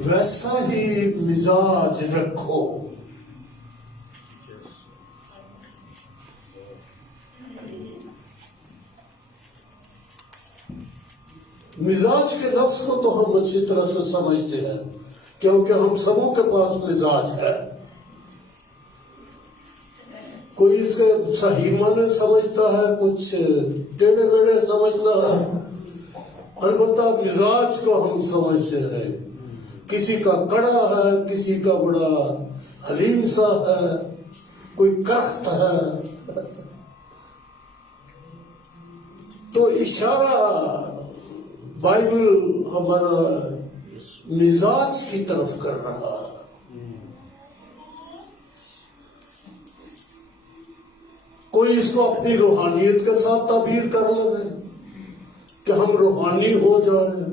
ویسا ہی مزاج رکھو. مزاج کے لفظ کو تو ہم اچھی طرح سے سمجھتے ہیں کیونکہ ہم سبوں کے پاس مزاج ہے. کوئی اس کے صحیح معنی سمجھتا ہے, کچھ ٹیڑھے میڑھے سمجھتا ہے. البتہ مزاج کو ہم سمجھتے ہیں. کسی کا کڑا ہے, کسی کا بڑا حلیم سا ہے, کوئی کرخت ہے. تو اشارہ بائبل ہمارا مزاج کی طرف کر رہا ہے. کوئی اس کو اپنی روحانیت کے ساتھ تعبیر کر لے کہ ہم روحانی ہو جائیں.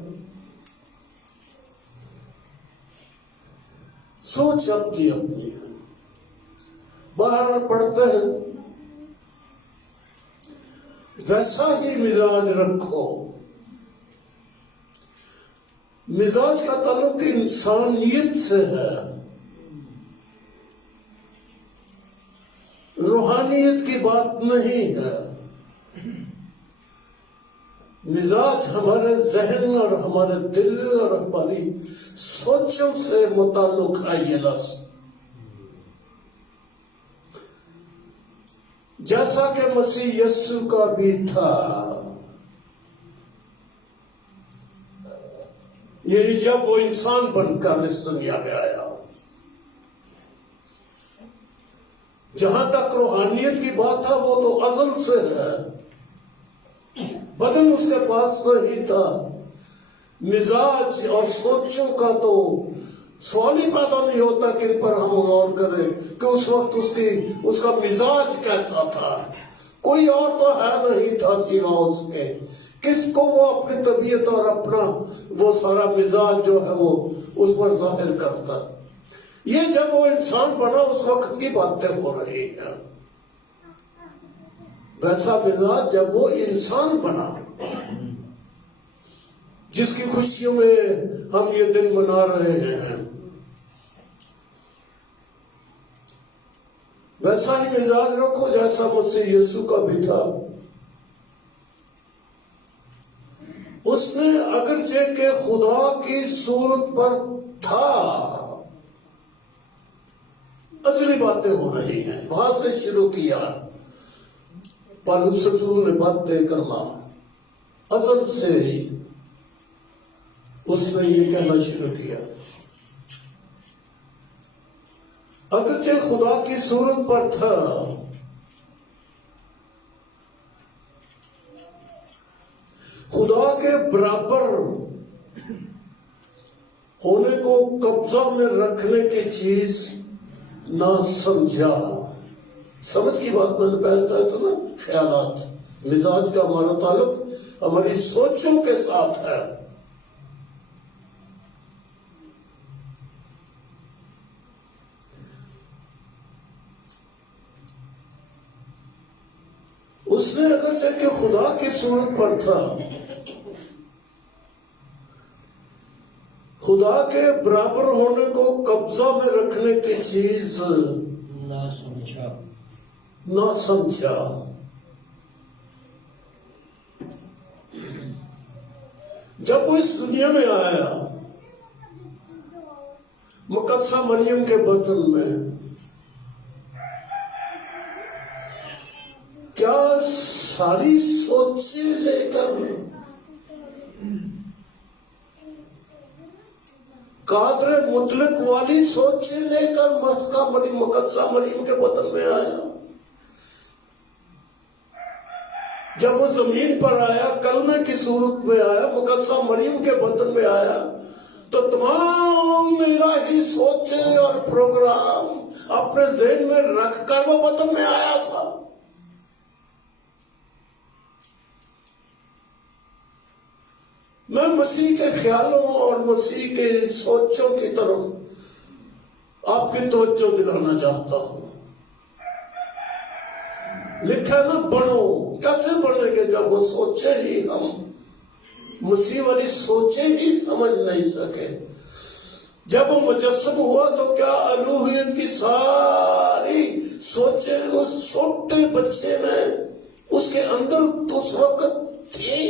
سوچ اپنی اپنی ہے. باہر پڑھتے ہیں ویسا ہی مزاج رکھو. مزاج کا تعلق انسانیت سے ہے, روحانیت کی بات نہیں ہے. مزاج ہمارے ذہن اور ہمارے دل اور ہماری سوچوں سے متعلق ہے. یہ لفظ جیسا کہ مسیح یسوع کا بھی تھا, یعنی جب وہ انسان بن کر اس دنیا میں آیا. جہاں تک روحانیت کی بات ہے وہ تو ازل سے ہے. بدن اس کے پاس نہیں تھا. مزاج اور سوچوں کا تو سوال ہی پیدا نہیں ہوتا کہ ان پر ہم غور کریں کہ اس وقت اس کا مزاج کیسا تھا. کوئی اور تو ہے نہیں تھا سوا اس کے. کس کو وہ اپنی طبیعت اور اپنا وہ سارا مزاج جو ہے وہ اس پر ظاہر کرتا. یہ جب وہ انسان بنا اس وقت کی باتیں ہو رہی ہیں. ویسا مزاج جب وہ انسان بنا جس کی خوشیوں میں ہم یہ دن منا رہے ہیں, ویسا ہی مزاج رکھو جیسا مسیح یسوع کا بھی تھا. اس نے اگرچہ کہ خدا کی صورت پر تھا, ازلی باتیں ہو رہی ہیں, وہاں سے شروع کیا. پالوس رسول نے باتیں کرنا ازل سے ہی اس نے یہ کہنا شروع کیا. اگرچہ خدا کی صورت پر تھا, خدا کے برابر ہونے کو قبضہ میں رکھنے کی چیز نہ سمجھا. سمجھ کی بات میں نے پہلے کہا تھا نا, خیالات. مزاج کا ہمارا تعلق ہماری سوچوں کے ساتھ ہے. اس نے اگرچہ کہ خدا کی صورت پر تھا, خدا کے برابر ہونے کو قبضہ میں رکھنے کی چیز نہ سمجھا. جب وہ اس دنیا میں آیا مقدسہ مریم کے بطن میں, کیا ساری سوچیں لے کر قادر مطلق والی سوچیں لے کر مقدسہ مریم کے بطن میں آیا؟ جب وہ زمین پر آیا, کلمے کی صورت میں آیا, مقدسہ مریم کے بطن میں آیا, تو تمام الہی سوچیں اور پروگرام اپنے ذہن میں رکھ کر وہ بطن میں آیا تھا. میں مسیح کے خیالوں اور مسیح کے سوچوں کی طرف آپ کی توجہ دلانا چاہتا ہوں. لکھا نا بڑھو. کیسے بڑھیں گے جب وہ سوچے ہی ہم مسیح والی سوچیں ہی سمجھ نہیں سکے. جب وہ مجسم ہوا تو کیا الوہیت کی ساری سوچیں اس چھوٹے بچے میں اس کے اندر اس وقت تھی؟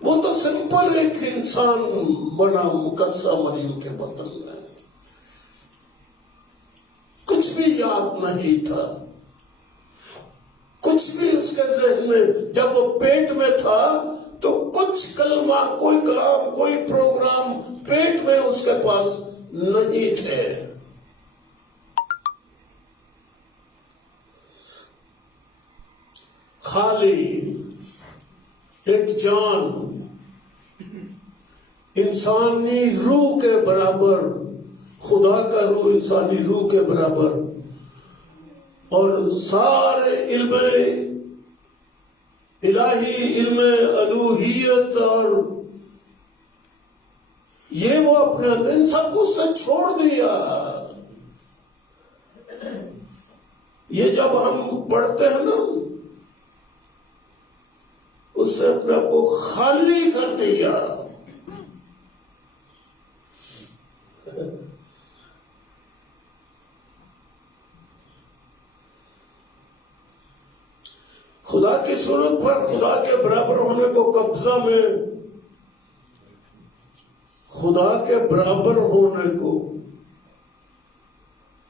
وہ تو سمپل ایک انسان بنا مقدسہ مریم کے بطن میں، کچھ بھی یاد نہیں تھا، کچھ بھی اس کے ذہن میں، جب وہ پیٹ میں تھا تو کچھ کلمہ، کوئی کلام، کوئی پروگرام پیٹ میں اس کے پاس نہیں تھے۔ خالی ایک جان انسانی روح کے برابر، خدا کا روح انسانی روح کے برابر، اور سارے علم الہی، علم الوہیت، اور یہ وہ اپنے ان سب کو اس نے چھوڑ دیا۔ یہ جب ہم پڑھتے ہیں نا، اس نے اپنے آپ کو خالی کر دیا۔ خدا کی صورت پر خدا کے برابر ہونے کو قبضہ میں، خدا کے برابر ہونے کو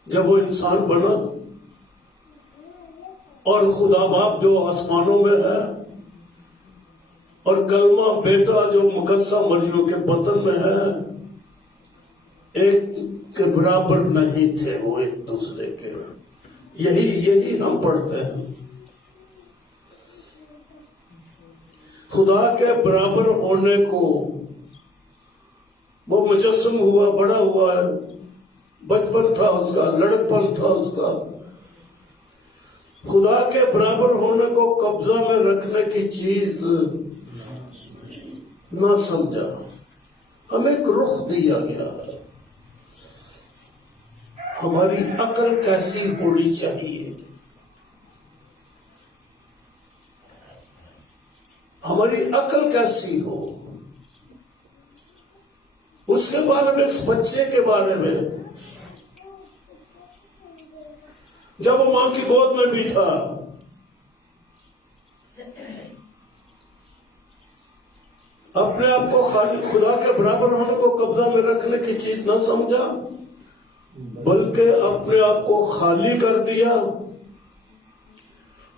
جب وہ انسان بنا، اور خدا باپ جو آسمانوں میں ہے، اور کلمہ بیٹا جو مقدسہ مریم کے بطن میں ہے، ایک کے برابر نہیں تھے وہ ایک دوسرے کے۔ یہی ہم پڑھتے ہیں۔ خدا کے برابر ہونے کو وہ مجسم ہوا، بڑا ہوا ہے، بچپن تھا اس کا، لڑکپن تھا اس کا، خدا کے برابر ہونے کو قبضہ میں رکھنے کی چیز نہ سمجھا۔ ہمیں ایک رخ دیا گیا ہے، ہماری عقل کیسی ہونی چاہیے، ہماری عقل کیسی ہو، اس کے بارے میں، اس بچے کے بارے میں۔ جب وہ ماں کی گود میں بھی تھا، اپنے آپ کو خالی، خدا کے برابر ہونے کو قبضہ میں رکھنے کی چیز نہ سمجھا، بلکہ اپنے آپ کو خالی کر دیا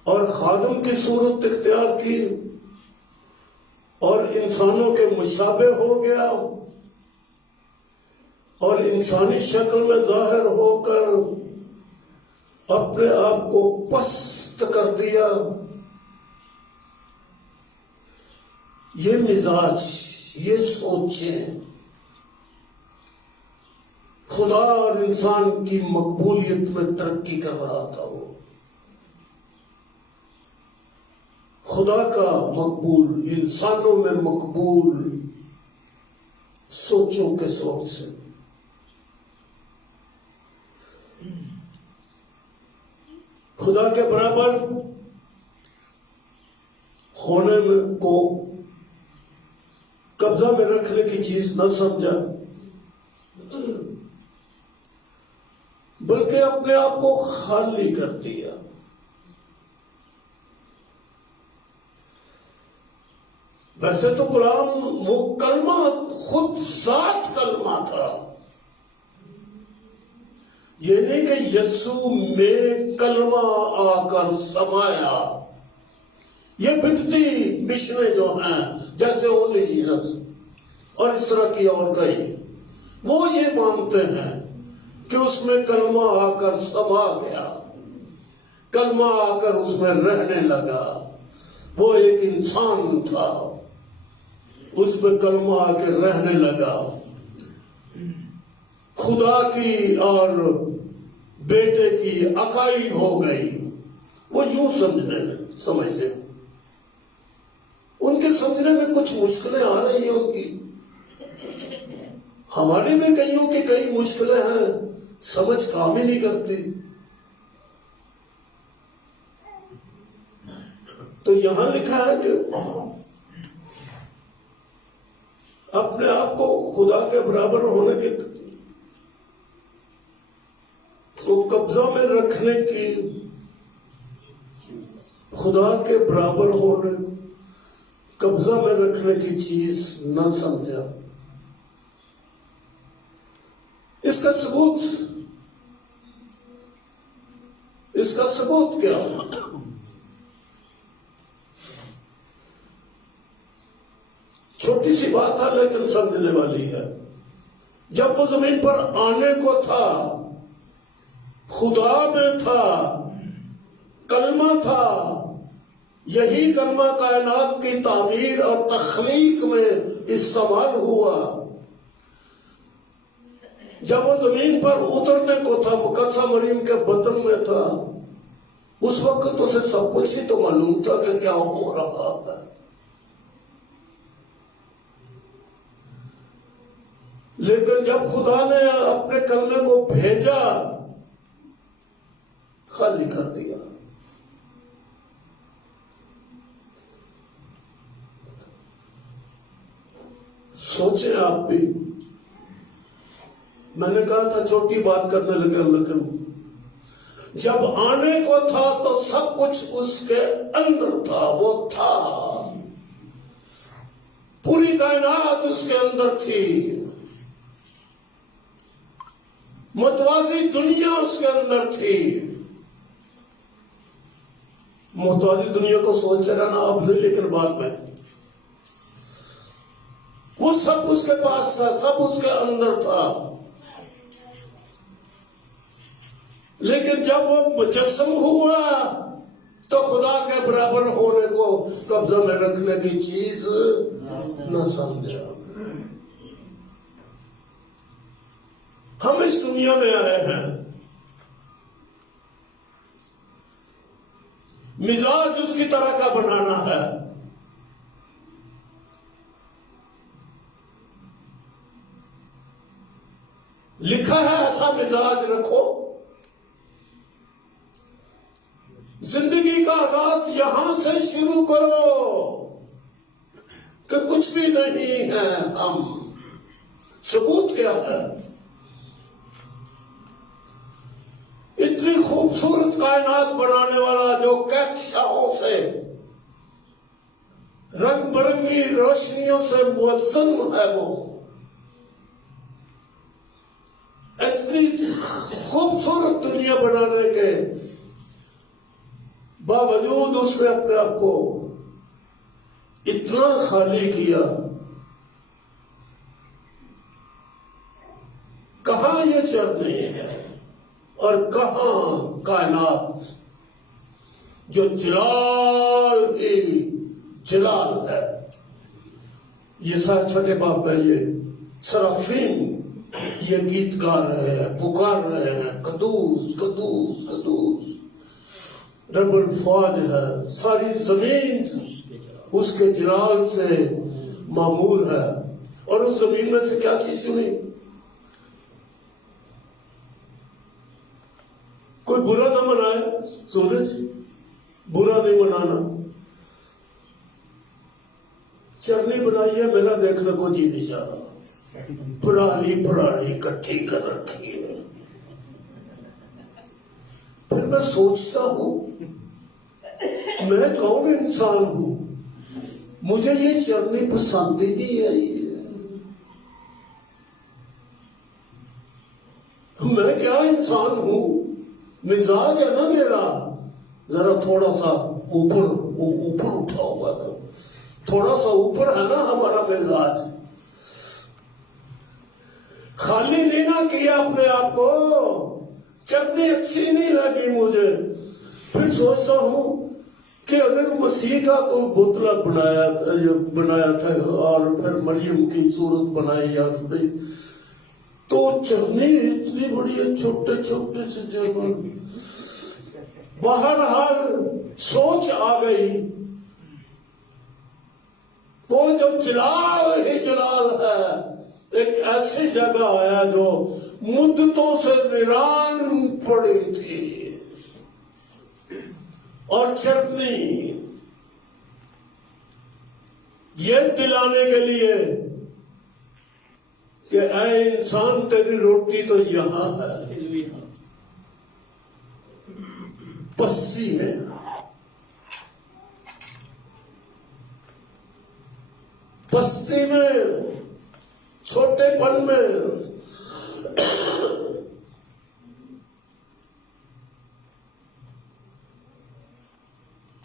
اور خادم کی صورت اختیار کی، اور انسانوں کے مشابہ ہو گیا، اور انسانی شکل میں ظاہر ہو کر اپنے آپ کو پست کر دیا۔ یہ مزاج، یہ سوچیں، خدا اور انسان کی مقبولیت میں ترقی کر رہا تھا وہ۔ خدا کا مقبول، انسانوں میں مقبول سوچوں کے سوچ سے۔ خدا کے برابر ہونے میں کو قبضہ میں رکھنے کی چیز نہ سمجھا، بلکہ اپنے آپ کو خالی کر دیا۔ ویسے تو کلام، وہ کلمہ خود ذات کلمہ تھا، یہ نہیں کہ یسوع میں کلمہ آ کر سمایا۔ یہ بدتی مشنیں جو ہیں، جیسے اونلی جیزس اور اس طرح کی اور کئی، وہ یہ مانتے ہیں کہ اس میں کلمہ آ کر سما گیا، کلمہ آ کر اس میں رہنے لگا۔ وہ ایک انسان تھا، اس میں کلمہ آ کے رہنے لگا، خدا کی اور بیٹے کی اکائی ہو گئی۔ وہ یوں سمجھتے، ان کے سمجھنے میں کچھ مشکلیں آ رہی ہیں ان کی، ہمارے میں کئیوں کی کئی مشکلیں ہیں، سمجھ کام ہی نہیں کرتی۔ تو یہاں لکھا ہے کہ اپنے آپ کو خدا کے برابر ہونے کے کو قبضہ میں رکھنے کی، خدا کے برابر ہونے قبضہ میں رکھنے کی چیز نہ سمجھا۔ اس کا ثبوت کیا؟ چھوٹی سی بات ہے لیکن سمجھنے والی ہے۔ جب وہ زمین پر آنے کو تھا، خدا میں تھا، کلمہ تھا، یہی کلمہ کائنات کی تعمیر اور تخلیق میں استعمال ہوا۔ جب وہ زمین پر اترنے کو تھا، مقدسہ مریم کے بدن میں تھا، اس وقت اسے سب کچھ ہی تو معلوم تھا کہ کیا ہو رہا ہے۔ لیکن جب خدا نے اپنے کلمے کو بھیجا، خالی کر دیا۔ سوچیں آپ بھی، میں نے کہا تھا چھوٹی بات کرنے لگے، لیکن جب آنے کو تھا تو سب کچھ اس کے اندر تھا، وہ تھا، پوری کائنات اس کے اندر تھی، متوازی دنیا اس کے اندر تھی۔ متوازی دنیا کو سوچ رہنا اب نہیں، لیکن بعد میں وہ سب اس کے پاس تھا، سب اس کے اندر تھا۔ لیکن جب وہ مجسم ہوا تو خدا کے برابر ہونے کو قبضہ میں رکھنے کی چیز نہ سمجھا۔ ہم اس دنیا میں آئے ہیں، مزاج اس کی طرح کا بنانا ہے۔ لکھا ہے ایسا مزاج رکھو۔ زندگی کا آغاز یہاں سے شروع کرو کہ کچھ بھی نہیں ہے ہم۔ ثبوت کیا ہے؟ اتنی خوبصورت کائنات بنانے والا جو کہکشاؤں سے، رنگ برنگی روشنیوں سے موزن ہے، وہ اتنی خوبصورت دنیا بنانے کے باوجود اس نے اپنے آپ کو اتنا خالی کیا۔ کہاں یہ چڑھنے ہے اور کہاں کائنات جو جلال ہی جلال ہے۔ یہ سارے چھوٹے باپ ہے، یہ سرافین یہ گیت گا رہے ہیں، پکار رہے ہیں، قدوس قدوس قدوس رب الفاظ ہے۔ ساری زمین اس کے جلال سے معمور ہے۔ اور اس زمین میں سے کیا چیز چنی؟ کوئی برا نہ منائے، سورج برا نہیں منانا، چرنی بنائی ہے، میرا دیکھنے کو جی نہیں چاہ رہا، پرانی کٹھی کر رکھی ہے۔ پھر میں سوچتا ہوں میں کون انسان ہوں، مجھے یہ چرنی پسند ہی نہیں آئی ہے۔ میں کیا انسان ہوں؟ مزاج ہے نا میرا ذرا تھوڑا سا اوپر اٹھا ہوا تھا، تھوڑا سا اوپر ہے نا ہمارا مزاج۔ خالی نہیں نہ کیا اپنے آپ کو، چرنی اچھی نہیں لگی مجھے۔ پھر سوچتا ہوں کہ اگر مسیح کا کوئی پتلا بنایا تھا اور پھر مریم کی صورت بنائی یا تو چرنی اتنی بڑی ہے، چھوٹے چھوٹے سے جبل۔ بہرحال سوچ آ گئی، وہ جو جلال ہی جلال ہے، ایک ایسی جگہ آیا جو مدتوں سے ویران پڑی تھی، اور چرنی یہ دلانے کے لیے کہ اے انسان تیری روٹی تو یہاں ہے، پستی میں، پستی میں، چھوٹے پن میں،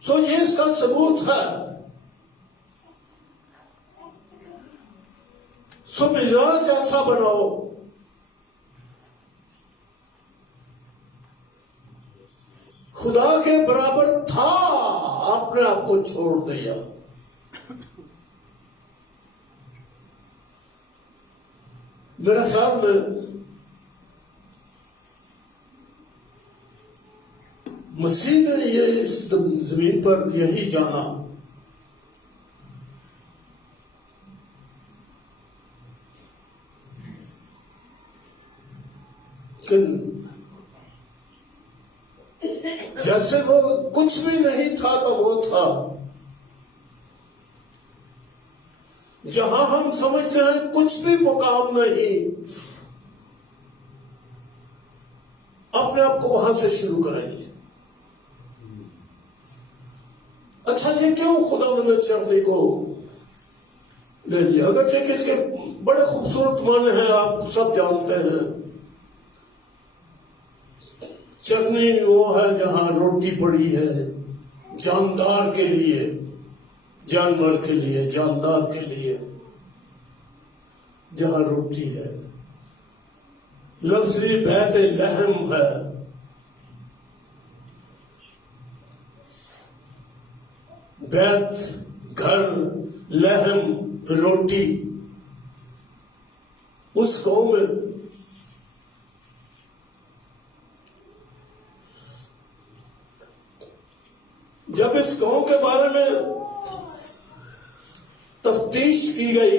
تو یہ اس کا ثبوت ہے۔ سو مزاج ایسا بناؤ خدا کے برابر تھا، اپنے آپ کو چھوڑ دیا۔ میرے خیال میں مسیح نے یہ اس زمین پر یہی جانا کہ جیسے وہ کچھ بھی نہیں تھا تو وہ تھا۔ جہاں ہم سمجھتے ہیں کچھ بھی مقام نہیں، اپنے آپ کو وہاں سے شروع کریں گے۔ اچھا یہ کیوں خدا نے چڑھنے کو لے لیا؟ اگرچہ کہ اس کے بڑے خوبصورت معنی ہیں، آپ سب جانتے ہیں۔ چڑھنی وہ ہے جہاں روٹی پڑی ہے، جاندار کے لیے، جانور کے لیے، جاندار کے لیے جہاں روٹی ہے۔ لفظی بیت لحم ہے، بیت گھر، لحم روٹی۔ اس قوم میں جب اس قوم کے بارے میں تفتیش کی گئی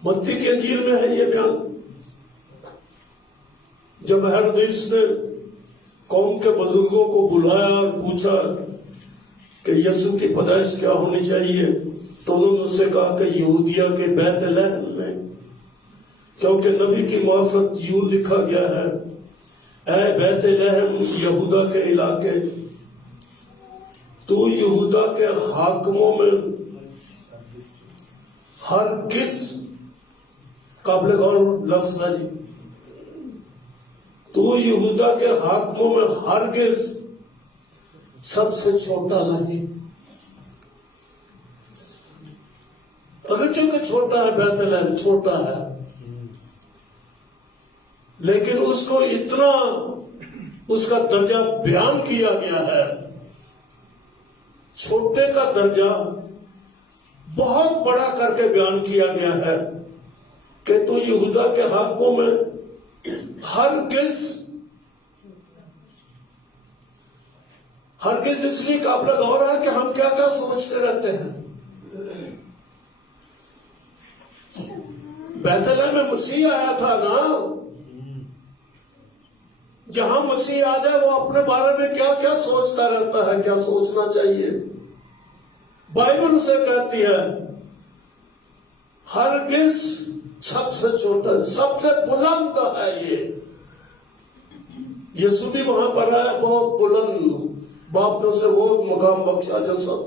متی کی انجیل میں ہے یہ بیان، جب ہیرودیس نے قوم کے بزرگوں کو بلایا اور پوچھا کہ یسوع کی پیدائش کیا ہونی چاہیے، تو انہوں نے اس سے کہا کہ یہودیہ کے بیت لحم میں، کیونکہ نبی کی معرفت یوں لکھا گیا ہے، اے بیت لحم یہودا کے علاقے، تو یہودا کے حاکموں میں ہرگز، قابل غور لفظ ہے جی، تو یہودا کے حاکموں میں ہرگز سب سے چھوٹا نہیں۔ اگرچہ کہ چھوٹا ہے، بیت لحم چھوٹا ہے، لیکن اس کو اتنا اس کا درجہ بیان کیا گیا ہے، چھوٹے کا درجہ بہت بڑا کر کے بیان کیا گیا ہے کہ تو یہودا کے حاکموں میں ہرگز اس لیے قابل غور ہے کہ ہم کیا کیا سوچتے رہتے ہیں۔ بیت لحم میں مسیح آیا تھا نا، جہاں مسیح آ جائے وہ اپنے بارے میں کیا کیا سوچتا رہتا ہے، کیا سوچنا چاہیے۔ بائبل اسے کہتی ہے ہرگز سب سے چھوٹا، سب سے بلند ہے یہ۔ یسوع بھی وہاں پر آیا، بہت بلند، باپ نے اسے وہ مقام بخشا جو سب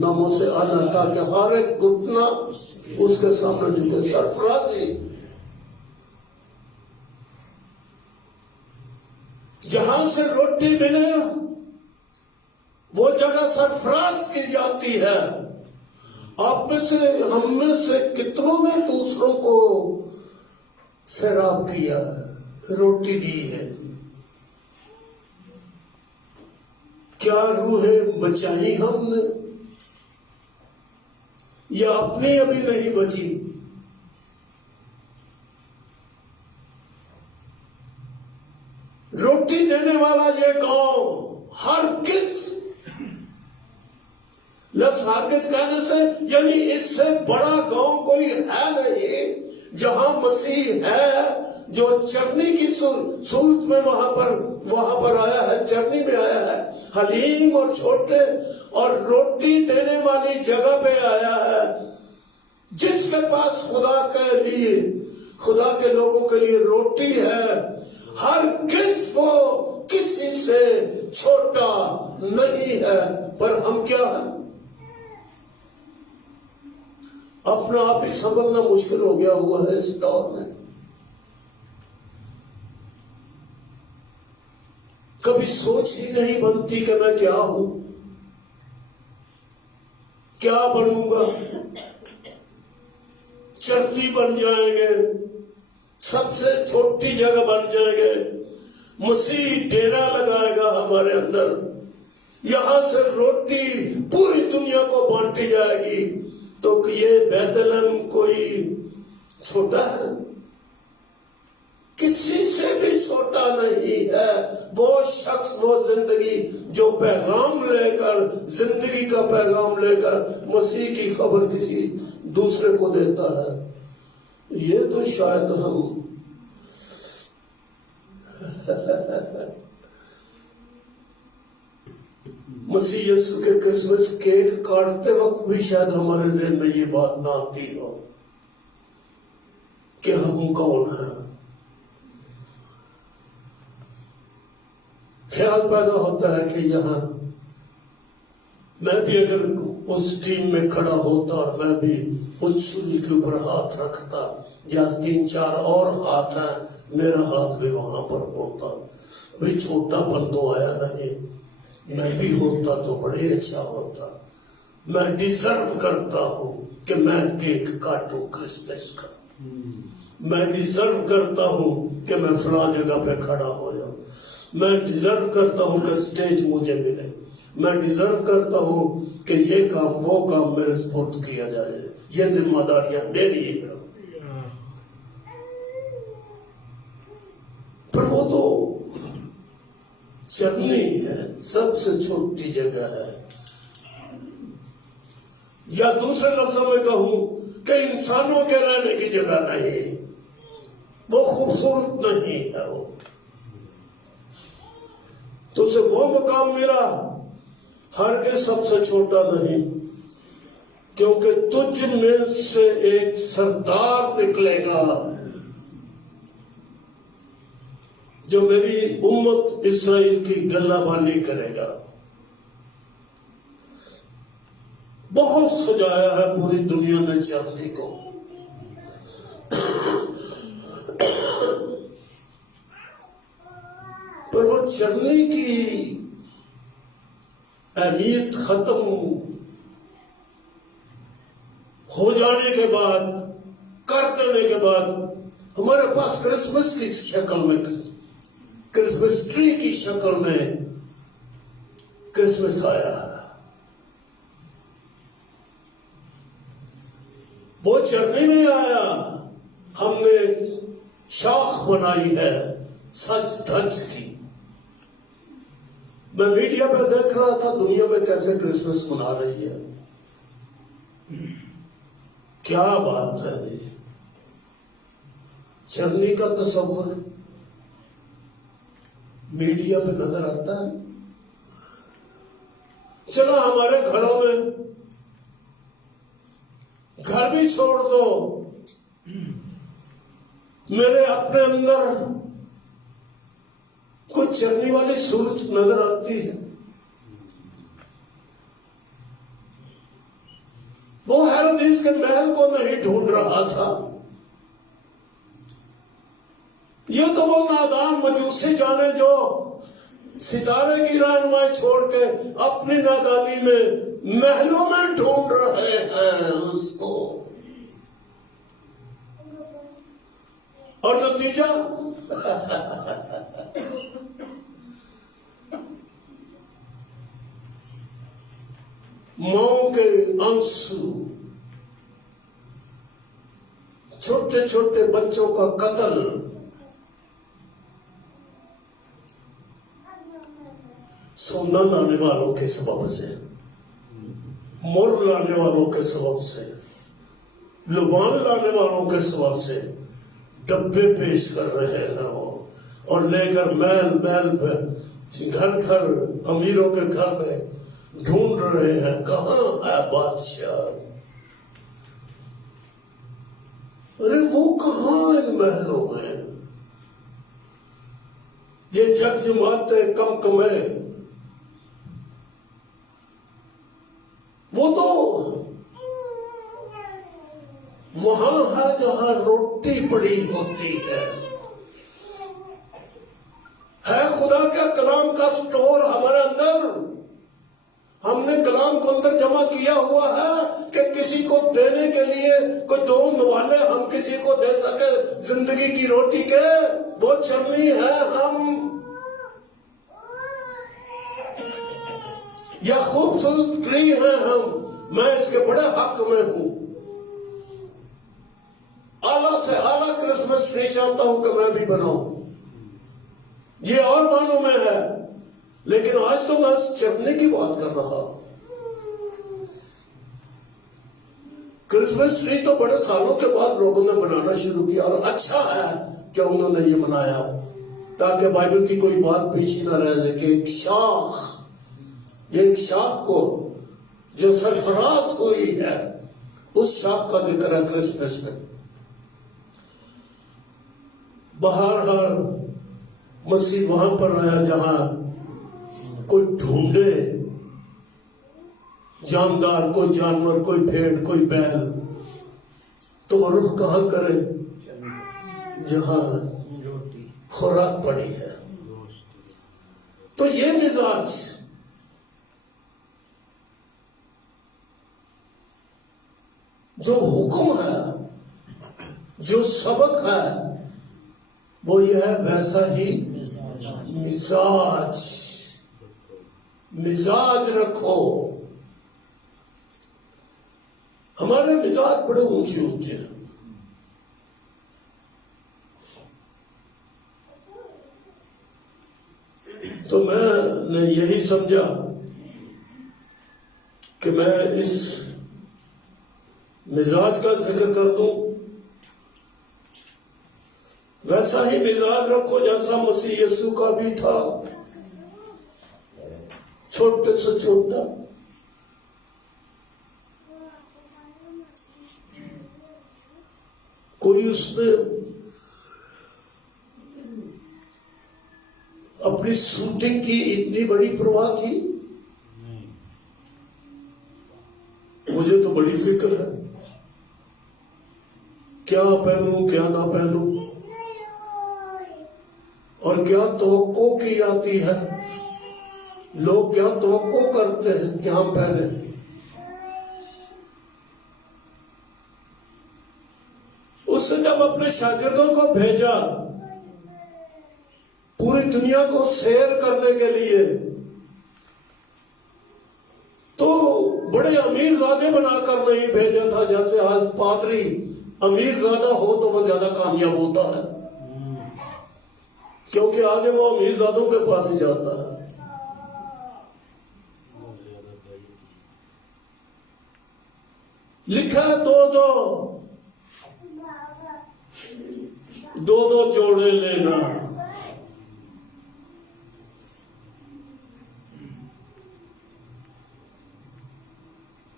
ناموں سے اعلیٰ، تاکہ ہر ایک گھٹنا اس کے سامنے جھکے۔ سرفرازی، جہاں سے روٹی ملے وہ جگہ سرفراز کی جاتی ہے۔ آپ میں سے، ہم میں سے کتنوں نے دوسروں کو سیراب کیا ہے، روٹی دی ہے؟ کیا روحیں بچائی ہم نے، یا اپنی ابھی نہیں بچی؟ روٹی دینے والا یہ گاؤں ہرگز، لفظ ہرگز کہنے سے یعنی اس سے بڑا گاؤں کوئی ہے نہیں جہاں مسیح ہے، جو چرنی کی صورت میں وہاں پر آیا ہے، چرنی میں آیا ہے، حلیم اور چھوٹے اور روٹی دینے والی جگہ پہ آیا ہے، جس کے پاس خدا کے لوگوں کے لیے روٹی ہے، ہر کس وہ کسی سے چھوٹا نہیں ہے۔ پر ہم کیا ہیں؟ اپنا آپ ہی سنبھلنا مشکل ہو گیا ہوا ہے اس دور میں۔ کبھی سوچ ہی نہیں بنتی کہ میں کیا ہوں، کیا بنوں گا۔ چرکی بن جائیں گے، سب سے چھوٹی جگہ بن جائیں گے، مسیح ڈیرا لگائے گا ہمارے اندر، یہاں سے روٹی پوری دنیا کو بانٹی جائے گی۔ تو یہ بیت لحم کوئی چھوٹا ہے؟ کسی سے بھی چھوٹا نہیں ہے۔ وہ شخص، وہ زندگی جو پیغام لے کر، زندگی کا پیغام لے کر مسیح کی خبر کسی دوسرے کو دیتا ہے، یہ تو شاید ہم مسیح یسوع کے کرسمس کیک کاٹتے وقت بھی شاید ہمارے ذہن میں یہ بات نہ آتی ہو کہ ہم کون ہیں۔ خیال پیدا ہوتا ہے کہ یہاں میں بھی اگر اس ٹیم میں کھڑا ہوتا اور میں بھی اس سولی کے اوپر ہاتھ رکھتا، یا 3-4 اور ہاتھ ہیں، میرا ہاتھ بھی وہاں پر ہوتا۔ ابھی چھوٹا پن تو آیا نہیں، میں بھی ہوتا تو بڑے اچھا ہوتا۔ میں ڈیزرو کرتا ہوں کہ میں کیک کاٹوں کرسمس کا، میں ڈیزرو کرتا ہوں کہ میں فلاں جگہ پہ کھڑا ہو جاؤں، میں ڈیزرو کرتا ہوں کہ سٹیج مجھے ملے، میں ڈیزرو کرتا ہوں کہ یہ کام وہ کام میرے سپرد کیا جائے، یہ ذمہ داریاں میری ہیں۔ پر وہ تو چرنی ہے، سب سے چھوٹی جگہ ہے، یا دوسرے لفظوں میں کہوں کہ انسانوں کے رہنے کی جگہ نہیں، وہ خوبصورت نہیں ہے، وہ تو اسے وہ مقام ملا ہرگز سب سے چھوٹا نہیں، کیونکہ تجھ میں سے ایک سردار نکلے گا جو میری امت اسرائیل کی گلہ بانی کرے گا۔ بہت سجایا ہے پوری دنیا نے چرنی کو، پر وہ چرنی کی اہمیت ختم ہو جانے کے بعد، کر دینے کے بعد، ہمارے پاس کرسمس کی شکل میں، کرسمس ٹری کی شکل میں کرسمس آیا ہے۔ وہ چرنی نہیں آیا، ہم نے شاخ بنائی ہے سچ دھج کی۔ میں میڈیا پہ دیکھ رہا تھا دنیا میں کیسے کرسمس منا رہی ہے، کیا بات ہے یہ، چرنی کا تصور میڈیا پہ نظر آتا ہے۔ چلو ہمارے گھروں میں، گھر بھی چھوڑ دو، میرے اپنے اندر کوئی چرنی والی صورت نظر آتی ہے۔ وہ ہیرودیس کے محل کو نہیں ڈھونڈ رہا تھا، یہ تو وہ نادان مجوسی جانے جو ستارے کی رہنمائی چھوڑ کے اپنی نادانی میں محلوں میں ڈھونڈ رہے ہیں اس کو، اور نتیجہ ماؤں کے آنسو، چھوٹے چھوٹے بچوں کا قتل، سونا لانے والوں کے سبب سے۔ مر لانے والوں کے سبب سے، لبان لانے والوں کے سبب سے ڈبے پیش کر رہے ہیں وہ، اور لے کر محل محل پہ گھر گھر امیروں کے گھر میں ڈھونڈ رہے ہیں کہاں ہے بادشاہ۔ ارے وہ کہاں ان محلوں میں؟ یہ جگ جماعتیں کم کمے، وہ تو وہاں ہے جہاں روٹی پڑی ہوتی ہے خدا کا کلام کا سٹور ہمارے اندر، ہم نے کلام کو اندر جمع کیا ہوا ہے کہ کسی کو دینے کے لیے کوئی دو نوالے ہم کسی کو دے سکے زندگی کی روٹی کے، وہ چرنی ہے ہم، یا خوبصورت ٹری ہیں ہم، میں اس کے بڑے حق میں ہوں، اعلیٰ سے اعلیٰ کرسمس ٹری چاہتا ہوں کہ میں بھی بناؤں، یہ اور معنوں میں ہے، لیکن آج تو میں چرنے کی بات کر رہا ہوں۔ کرسمس ٹری تو بڑے سالوں کے بعد لوگوں نے بنانا شروع کیا، اور اچھا ہے کہ انہوں نے یہ بنایا، تاکہ بائبل کی کوئی بات پیچھے نہ رہ جائے کہ ایک شاخ، یہ ایک شاخ کو جو سرفراز ہوئی ہے اس شاخ کا ذکر ہے کرسمس میں۔ بہرحال مسیح وہاں پر آیا جہاں کوئی ڈھونڈے جاندار، کوئی جانور، کوئی بھیڑ، کوئی بیل، تو وہ رخ کہاں کرے؟ جہاں خوراک پڑی ہے۔ تو یہ مزاج جو حکم ہے، جو سبق ہے، وہ یہ ہے ویسا ہی مزاج رکھو۔ ہمارے مزاج بڑے اونچے اونچے ہیں، تو میں نے یہی سمجھا کہ میں اس مزاج کا ذکر کر دوں۔ ویسا ہی مزاج رکھو جیسا مسیح یسوع کا بھی تھا، چھوٹے سے چھوٹا، کوئی اس نے اپنی شوٹنگ کی اتنی بڑی پرواہ کی؟ مجھے تو بڑی فکر ہے، کیا پہنوں کیا نہ پہنوں، اور کیا توقع کی جاتی ہے، لوگ کیا توقع کرتے ہیں کہ ہم پہنے۔ اس نے جب اپنے شاگردوں کو بھیجا پوری دنیا کو سیر کرنے کے لیے، تو بڑے امیر زادے بنا کر نہیں بھیجا تھا، جیسے آج پادری امیر زادہ ہو تو وہ زیادہ کامیاب ہوتا ہے، کیونکہ آگے وہ امیر زادوں کے پاس ہی جاتا ہے۔ لکھا ہے دو جوڑے لینا،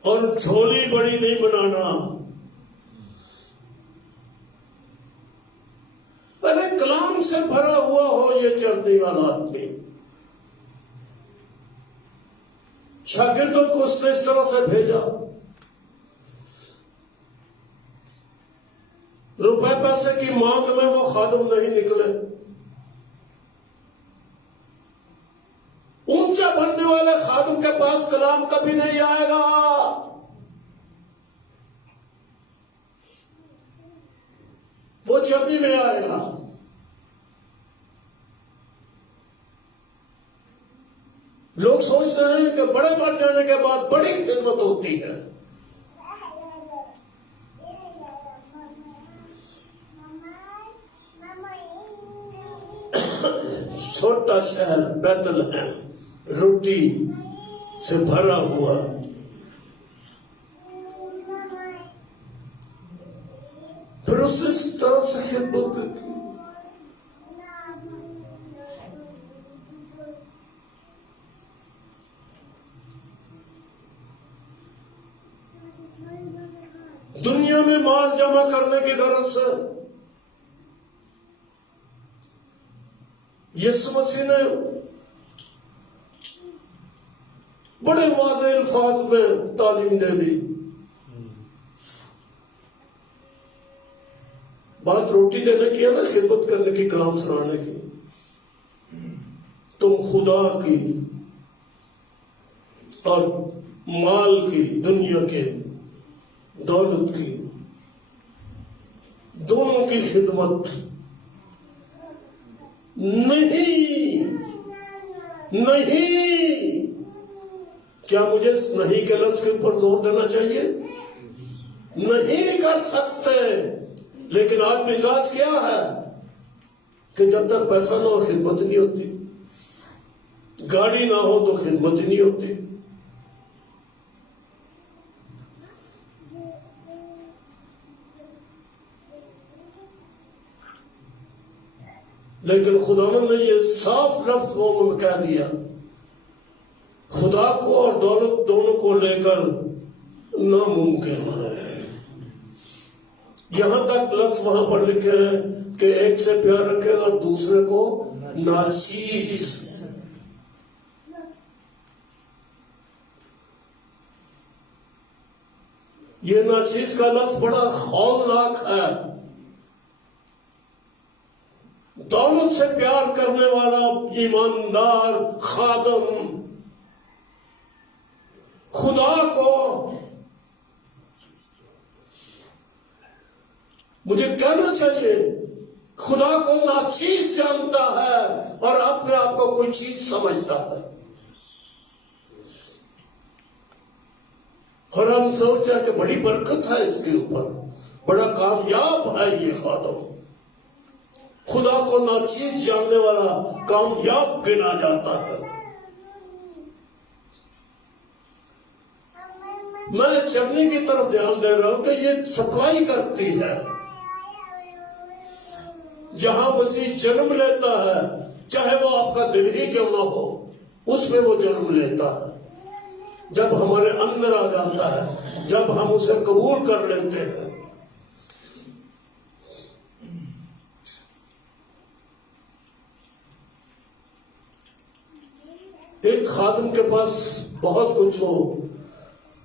اور جھولی بڑی نہیں بنانا۔ ارے کلام سے بھرا ہوا ہو یہ چرنی والا آدمی۔ شاگردوں کو اس نے اس طرح سے بھیجا، روپے پیسے کی مانگ میں وہ خادم نہیں نکلے، اونچا بننے والے خادم کے پاس کلام کبھی نہیں آئے گا، وہ چرنی میں آئے گا۔ لوگ سوچتے ہیں کہ بڑے بڑھ جانے کے بعد بڑی خدمت ہوتی ہے، چھوٹا شہر بیت لحم روٹی سے بھرا ہوا، اس نے اس طرح سے خدمت کی. دنیا میں مال جمع کرنے کی غرض سے یسوع مسیح نے بڑے واضح الفاظ میں تعلیم دے دی. بات روٹی دینے کی ہے نا، خدمت کرنے کی، کلام سنانے کی. تم خدا کی اور مال کی، دنیا کے، دولت کی، دونوں کی خدمت نہیں. کیا مجھے نہیں کے لفظ کے اوپر زور دینا چاہیے؟ نہیں کر سکتے. لیکن آج مزاج کیا ہے کہ جب تک پیسہ نہ ہو خدمت نہیں ہوتی، گاڑی نہ ہو تو خدمت ہی نہیں ہوتی. لیکن خداوند نے یہ صاف لفظوں میں کہہ دیا، خدا کو اور دولت دونوں کو لے کر ناممکن ہے. یہاں تک لفظ وہاں پر لکھے ہیں کہ ایک سے پیار رکھے گا دوسرے کو ناچیز. یہ ناچیز کا لفظ بڑا ہولناک ہے. دولت سے پیار کرنے والا ایماندار خادم خدا کو، مجھے کہنا چاہیے، خدا کو ناچیز جانتا ہے اور اپنے آپ کو کوئی چیز سمجھتا ہے. اور ہم سوچتے ہیں کہ بڑی برکت ہے اس کے اوپر، بڑا کامیاب ہے یہ خادم. خدا کو ناچیز جاننے والا کامیاب گنا جاتا ہے. میں چڑھنے کی طرف دھیان دے رہا ہوں کہ یہ سپلائی کرتی ہے. جہاں مسیح جنم لیتا ہے، چاہے وہ آپ کا دل ہی کیوں نہ ہو، اس میں وہ جنم لیتا ہے. جب ہمارے اندر آ جاتا ہے، جب ہم اسے قبول کر لیتے ہیں. ایک خادم کے پاس بہت کچھ ہو،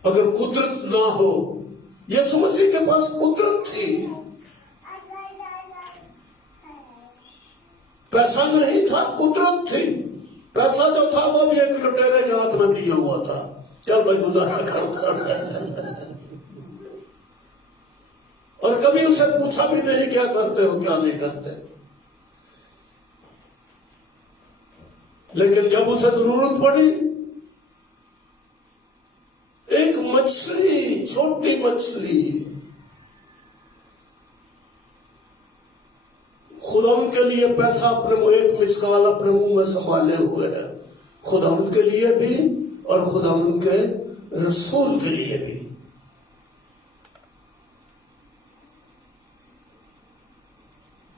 اگر قدرت نہ ہو، یسوع مسیح کے پاس قدرت تھی، پیسہ نہیں تھا، قدرت تھی. پیسہ جو تھا وہ بھی ایک لٹیرے کے ہاتھ میں دیا ہوا تھا، چل بھائی گزارا کرتا ہے. اور کبھی اسے پوچھا بھی نہیں کیا کرتے ہو کیا نہیں کرتے. لیکن جب اسے ضرورت پڑی، ایک مچھلی، چھوٹی مچھلی، خداوند کے لیے پیسہ اپنے منہ، ایک مسکال اپنے منہ میں سنبھالے ہوئے ہے، خداوند کے لیے بھی اور خداوند کے رسول کے لیے بھی.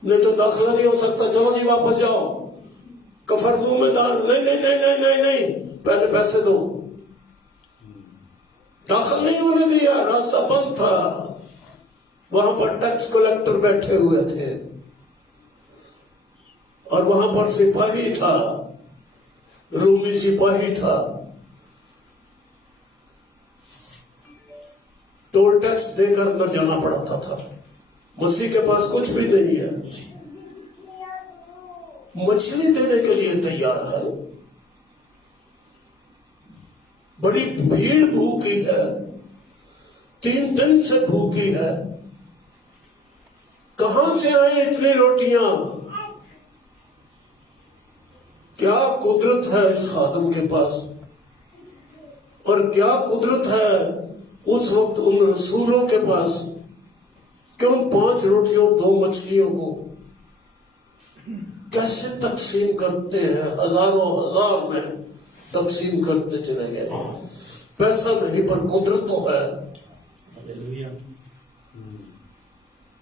نہیں تو داخلہ نہیں ہو سکتا. چلو جی واپس جاؤ، کفردوں میں دار. نہیں، پہلے پیسے دو. داخل نہیں ہونے دیا، راستہ بند تھا. وہاں پر ٹیکس کلیکٹر بیٹھے ہوئے تھے اور وہاں پر سپاہی تھا، رومی سپاہی تھا. ٹول ٹیکس دے کر اندر جانا پڑتا تھا. مسیح کے پاس کچھ بھی نہیں ہے، مچھلی دینے کے لیے تیار ہے. بڑی بھیڑ بھوکی ہے، 3 دن سے بھوکی ہے. کہاں سے آئیں اتنی روٹیاں؟ کیا قدرت ہے اس خادم کے پاس، اور کیا قدرت ہے اس وقت ان رسولوں کے پاس کہ ان 5 روٹیوں 2 مچھلیوں کو کیسے تقسیم کرتے ہیں، ہزاروں ہزار میں تقسیم کرتے چلے گئے. پیسہ نہیں پر قدرت تو ہے.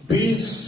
20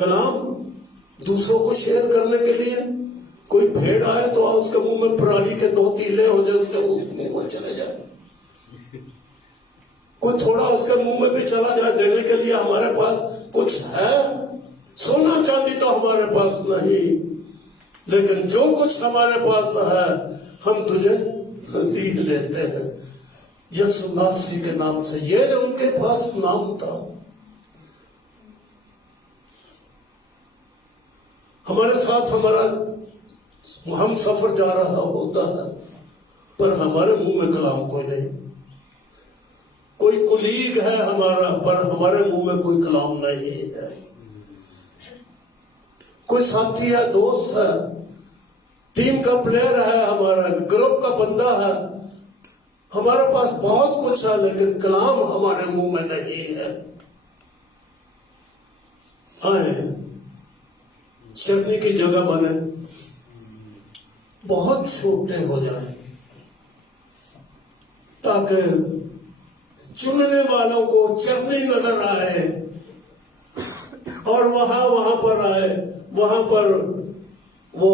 کلام دوسروں کو شیئر کرنے کے لیے. کوئی بھیڑ آئے تو اس کے منہ میں پرالی کے 2 تیلے ہو جائے، اس کے منہ میں چلے جائے. کوئی تھوڑا اس کے منہ میں بھی چلا جائے دینے کے لیے. ہمارے پاس کچھ ہے، سونا چاندی تو ہمارے پاس نہیں، لیکن جو کچھ ہمارے پاس ہے ہم تجھے دی لیتے ہیں یسوع مسیح کے نام سے. یہ ان کے پاس نام تھا. ہمارے ساتھ ہم سفر جا رہا ہوتا ہے، پر ہمارے منہ میں کلام کوئی نہیں. کوئی کلیگ ہے ہمارا، پر ہمارے منہ میں کوئی کلام نہیں ہے. کوئی ساتھی ہے، دوست ہے، ٹیم کا پلیئر ہے، ہمارا گروپ کا بندہ ہے. ہمارے پاس بہت کچھ ہے، لیکن کلام ہمارے منہ میں نہیں ہے. آئیں چرنی کی جگہ بنے، بہت چھوٹے ہو جائیں، تاکہ چننے والوں کو چرنی نظر آئے اور وہاں پر آئے. وہاں پر وہ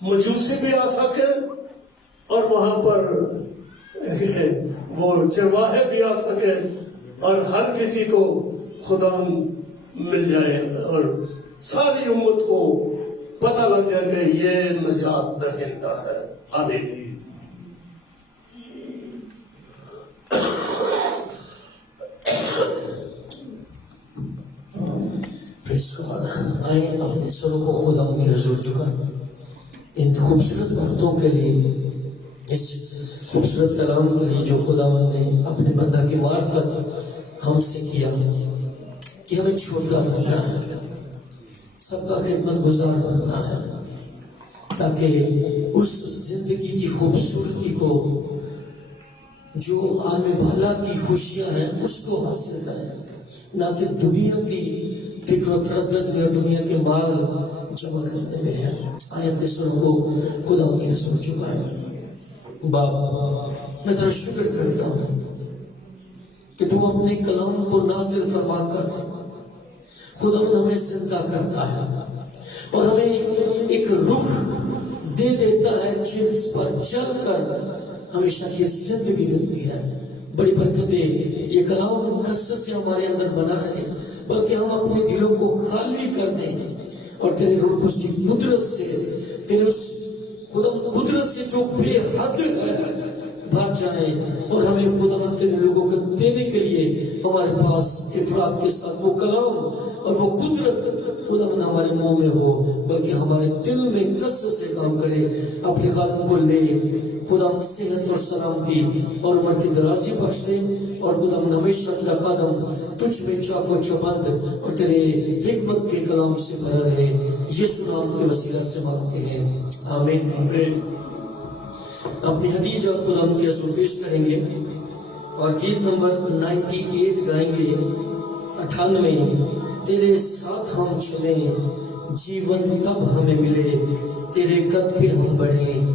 مجوسی بھی آ سکے اور وہاں پر وہ چرواہے بھی آ سکے اور ہر کسی کو خدا مل جائے اور ساری امت کو پتہ لگ جائے کہ یہ نجات دہندہ ہے. آمین. آئیں اپنے سروں کو خدا کے حضور جھکائیں ان خوبصورت باتوں کے لیے، اس خوبصورت کلام کے لیے جو خداوند نے اپنے بندہ کی معرفت ہم سے کیا کہ ہمیں چھوٹا بننا ہے، سب کا خدمت گزار بننا ہے، تاکہ اس زندگی کی خوبصورتی کو، جو عالم بالا کی خوشیاں ہیں، اس کو حاصل کریں، نہ کہ دنیا کی فکر و تردد میں اور دنیا کے مال جمع کرنے میں ہے. آئے اپنے سروں کو خدا کے حضور جھکائیں. باپ، میں تیرا شکر کرتا ہوں کہ تو اپنے کلام کو نازل فرما کر خداوند ہمیں زندہ کرتا ہے اور ہمیں ایک رخ دے دیتا ہے جس پر چل کر ہمیشہ کی زندگی ملتی ہے. بڑی برکتیں یہ کلام کثرت سے ہمارے اندر بنا رہے، بلکہ ہم اپنے دلوں کو خالی کر دیں اور تیرے روح کو اس کی قدرت سے، تیرے اس خدا قدرت سے جو بے حد ہے بھر جائیں اور ہمیں خداوند تیرے لوگوں کو دینے کے لیے ہمارے پاس افراد کے ساتھ وہ کلام اور وہ قدرت خداوند ہمارے منہ میں ہو، بلکہ ہمارے دل میں کثرت سے کام کرے. اپنے خادم کو لے خداوند صحت اور سلامتی اور عمر کی درازی بخش دے، اور خداوند ہمیشہ تیرا خادم تجھ میں چاق و چوبند اور تیرے حکمت کے کلام سے بھرا رہے. یسوع نام کے وسیلہ سے مانگتے ہیں، آمین. اپنی ہدیہ جات خداوند کے حضور پیش کریں گے اور گیت نمبر 98 گائیں گے. 98 تیرے ساتھ ہم چلیں، جیون تب ہمیں ملے، تیرے قد پہ ہم بڑھیں،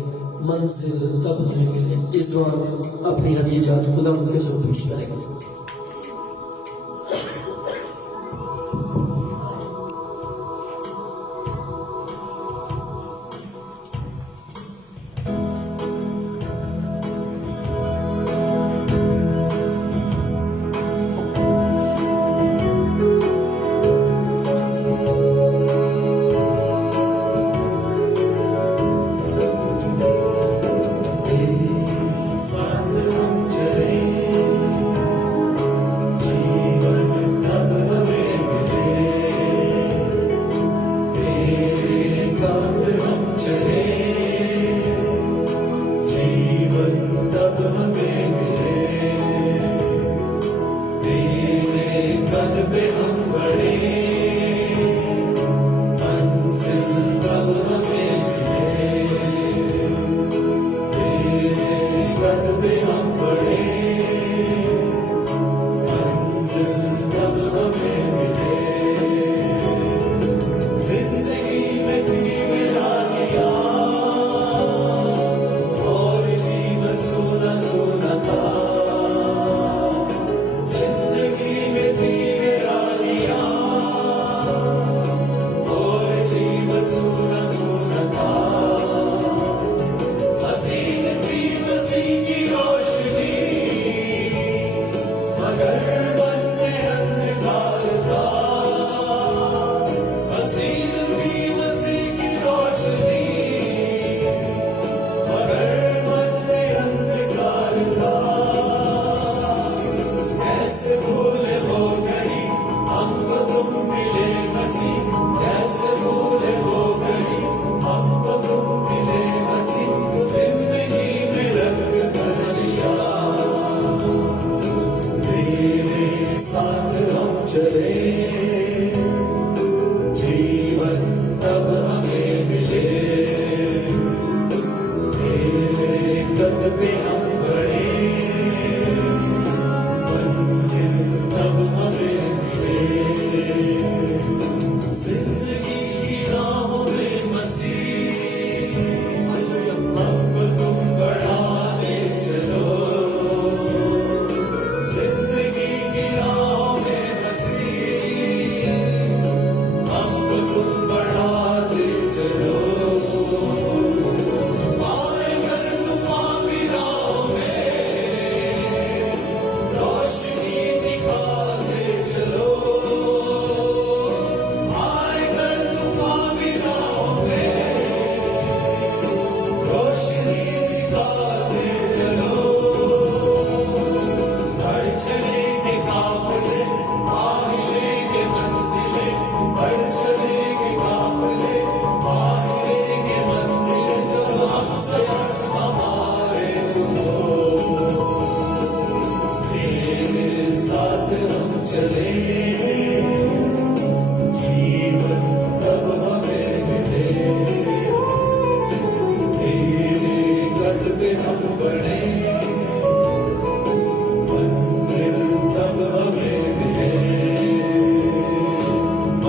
منزل تب ہمیں ملے. اس دعا اپنی ہدیہ جات خداوند کے حضور پیش کریں گے.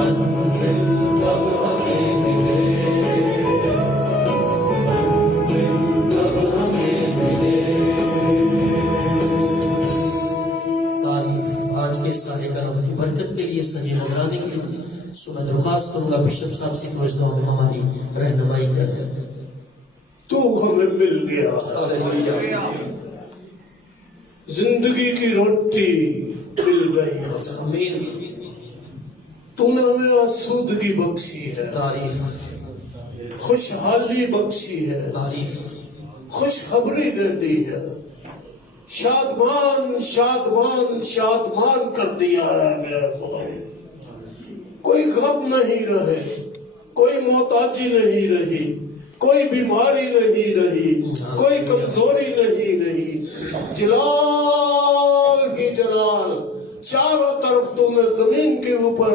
منزل کب ہمیں ملے، منزل کب ہمیں ملے۔ تعریف آج کے سارے کرم کی برکت کے لیے سجی نظرانے کے لیے میں درخواست کروں گا بشپ صاحب سے پوچھتا ہوں ہماری رہنمائی کریں۔ تو ہمیں مل گیا، زندگی کی روٹی مل گئی، آمین۔ تو نے ہمیں آسودگی بخشی ہے، تعریف خوشحالی بخشی ہے، تعریف خوشخبری دے دی ہے، شادمان شادمان شادمان کر دیا ہے میرے خدا۔ کوئی غم نہیں رہے، کوئی محتاجی نہیں رہی، کوئی بیماری نہیں رہی، کوئی کمزوری نہیں رہی، جلال ہی جلال، چاروں طرف تو نے زمین کے اوپر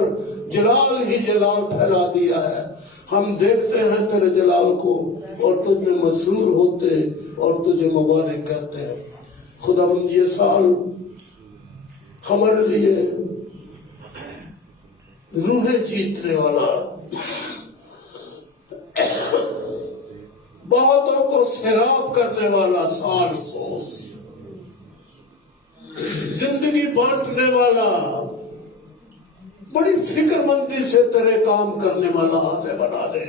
جلال ہی جلال پھیلا دیا ہے۔ ہم دیکھتے ہیں تیرے جلال کو اور تجھ میں مسرور ہوتے اور تجھے مبارک کہتے ہیں۔ خداوند یہ سال ہمارے لیے روح جیتنے والا، بہتوں کو سیراب کرنے والا سال ہو، زندگی بانٹنے والا، بڑی فکر مندی سے تیرے کام کرنے والا ہمیں بنا دے۔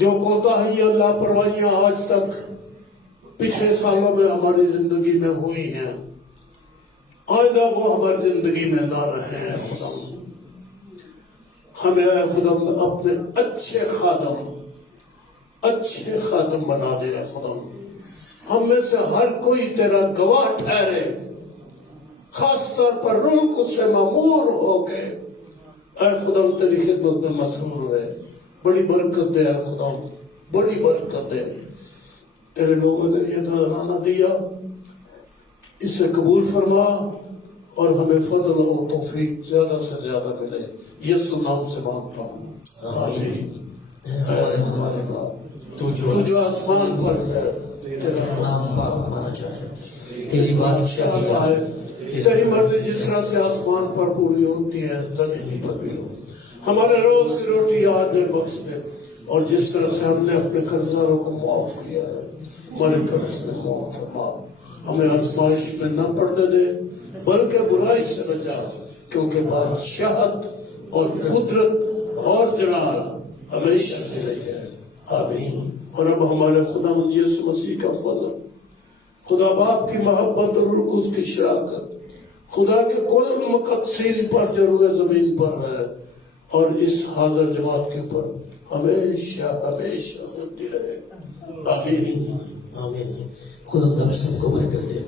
جو کوتاہیاں لاپرواہیاں آج تک پچھلے سالوں میں ہماری زندگی میں ہوئی ہیں، آئندہ وہ ہماری زندگی میں نہ رہے ہیں۔ خدا ہمیں اے خدا اپنے اچھے خادم بنا دے۔ اے خدا ہم میں سے ہر کوئی تیرا گواہ ٹھہرے، خاص طور پر روح سے معمور ہو کے اے خدا تیری خدمت میں مسرور ہوئے۔ بڑی برکت دے اے خدا، بڑی برکت دے۔ تیرے لوگوں نے یہ گھرانہ دیا، اسے قبول فرما اور ہمیں فضل و توفیق زیادہ سے زیادہ ملے۔ یسوع نام سے مانگتا ہوں، آمین۔ اے ہمارے باپ تو جو آسمان پر ہے، تیرا نام پاک مانا جائے، تیری بادشاہی آئے، تیری مرضی جس طرح سے آسمان پر پوری ہوتی ہے زمین پر بھی ہو۔ ہمارے روز کی روٹی آج میں بخش دے، اور جس طرح سے ہم نے اپنے قرضداروں کو معاف کیا ہے ہمارے قرض میں معاف فرما۔ ہمیں آزمائش میں نہ پڑنے دے بلکہ برائی سے بچا، کیونکہ بادشاہت اور قدرت اور جلال ہمیشہ سے رہی ہے، آمین۔ اور اب ہمارے خداوند یسوع مسیح کا فضل، خدا باپ کی محبت اور روح القدس کی شراکت، خدا کے کل مقدسین پر جو روئے زمین پر ہے اور اس حاضر جماعت کے اوپر ہمیشہ ہمیشہ ہوتی رہے، آمین۔ آمین۔ خدا ہم سب کو برکت دے۔